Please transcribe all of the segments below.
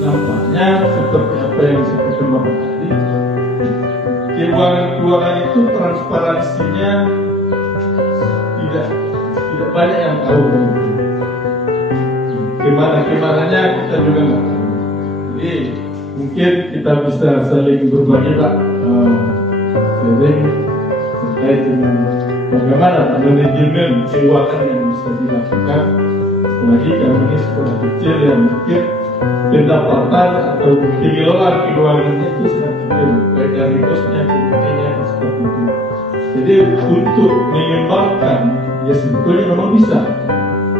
nampaknya seperti apa yang disampaikan Bapak tadi, keuangan itu transparansinya tidak banyak yang tahu. Kemananya kita juga nggak tahu. Jadi mungkin kita bisa saling berbagi Pak, sharing terkait dengan bagaimana manajemen keuangan yang bisa dilakukan. Apalagi kami ini sekolah kecil yang mungkin pendapatan atau pengelolaan keuangannya itu sangat kecil, baik dari kosnya, kerugiannya dan seperti itu. Jadi untuk mengembangkan, ya sebetulnya memang bisa.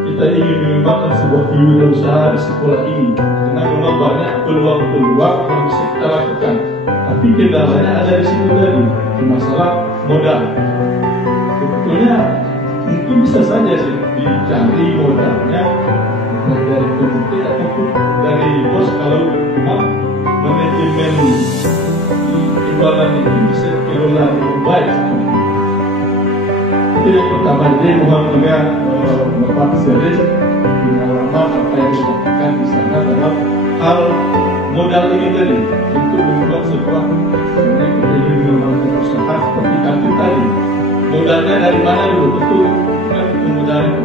Kita ingin mengembangkan sebuah wirausaha di sekolah ini, karena memang banyak peluang-peluang yang bisa kita lakukan. Tapi kendalanya ada di situ tadi, di masalah modal. Sebetulnya mungkin bisa saja sih dicari modalnya dari komite ataupun dari bos, kalau memang manajemen keuangan itu bisa dikelola dengan baik. Itu yang pertama. Jadi mohon juga Bapak sharing pengalaman apa yang dilakukan di sana dalam hal modal ini tadi untuk membuat sebuah, karena kita ingin mengembangkan usaha seperti kantin tadi. Modalnya dari mana dulu? Tentu kan modal itu.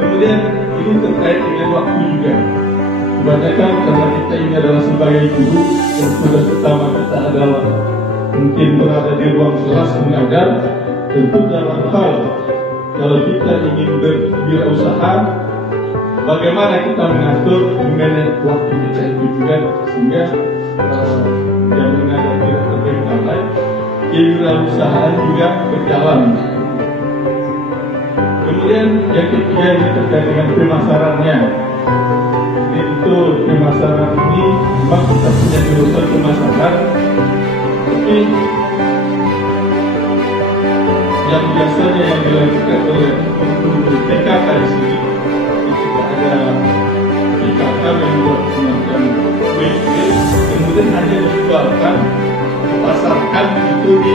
Kemudian ini terkait dengan waktu juga. Kebanyakan karena kita ini adalah sebagai guru, yang tugas utama kita adalah mungkin berada di ruang kelas mengajar. Tentu dalam hal kalau kita ingin berwirausaha, bagaimana kita mengatur mengenai waktu kita itu juga, sehingga yang mengajar tidak terbengkalai, kewirausahaan juga berjalan. Kemudian yang ketiga ini terkait dengan pemasarannya. Jadi itu pemasaran ini memang kita punya jurusan pemasaran, tapi yang biasanya yang dilakukan oleh PKK di sini, itu ada PKK yang buat semacam WP, kemudian hanya dijualkan, dipasarkan itu di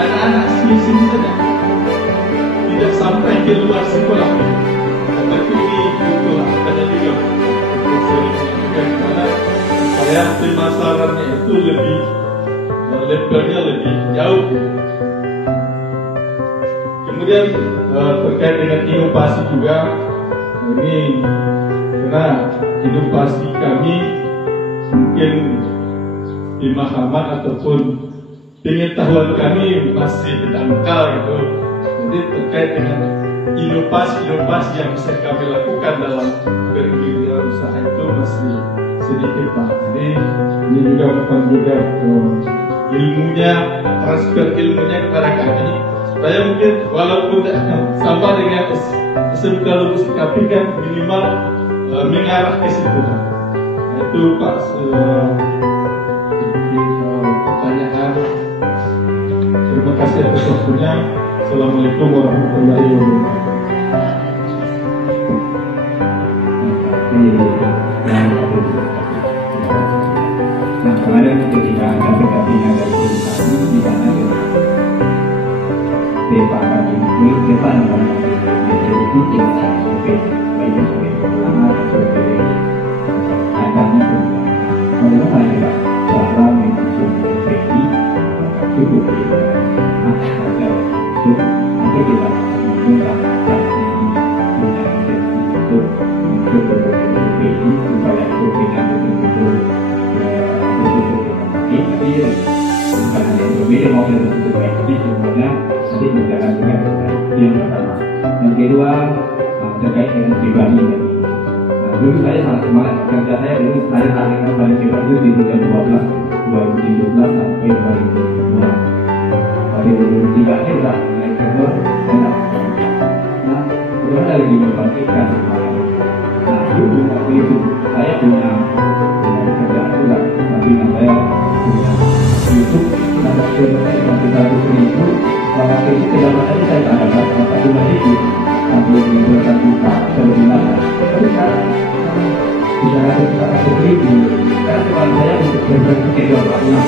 anak-anak sini saja, tidak sampai ke luar sekolah. Tapi ini betul ada juga bagaimana supaya pemasarannya itu lebih levelnya lebih jauh. Kemudian terkait dengan inovasi juga, ini karena inovasi kami mungkin pemahaman ataupun pengetahuan kami masih dangkal gitu. Jadi terkait dengan inovasi yang bisa kami lakukan dalam berwirausaha itu masih sedikit Pak. Jadi ini juga bukan juga ilmunya, transfer ilmunya kepada kami. Saya mungkin walaupun sama dengan SMK lulus tapi kan minimal mengarah ke situ. Nah, itu Pak pertanyaan. Terima kasih atas waktunya. Assalamualaikum warahmatullahi wabarakatuh. Nah, kemarin ketika ada PKP-nya dari perusahaan di sana Bapak kami itu Bapak namanya menjadi tim SOP, baik SOP pertama, SOP adanya mereka hanya cara menyusun SOP ini cukup ada untuk kita menggunakan punya intensi untuk SOP ini supaya SOP nya betul-betul tapi bukan hanya SOP yang mau betul-betul baik, tapi semuanya nanti berjalan dengan baik. Yang pertama. Yang kedua terkait dengan pribadi. Nah, dulu saya sangat semangat kerja saya dulu. Saya targetkan paling cepat itu di bulan 12 2017 sampai 2022. Pada 2003 ini sudah mulai kerja enak. Nah, kemudian lagi membangkitkan semangat. Nah, dulu waktu itu saya punya kerjaan juga, tapi saya punya YouTube, nama channelnya 100.000. Waktu itu kedatangannya saya tak dapat apa cuma itu sampai dibuatkan buka terbilang. Tapi sekarang bicara tentang 100.000, sekarang teman saya untuk berbagi ke 2 bulan.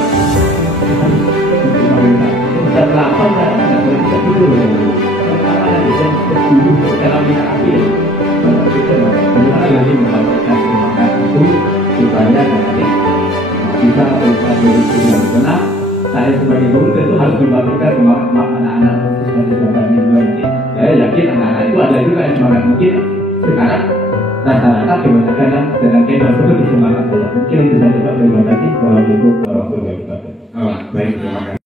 Jam 8 saya tidak berhenti tidur. Pertama dari jam 10 dalam bidang akhir. Bagaimana lagi membagikan semangat itu supaya karena saya sebagai guru tentu harus membagikan semangat anak-anak seperti kami nanti. Saya yakin anak-anak itu ada juga yang semangat mungkin sekarang rata-rata kebanyakan yang sedang kehidupan seperti semangat saya. Mungkin itu saja Pak. Terima kasih. Assalamualaikum warahmatullahi wabarakatuh. Baik, terima kasih.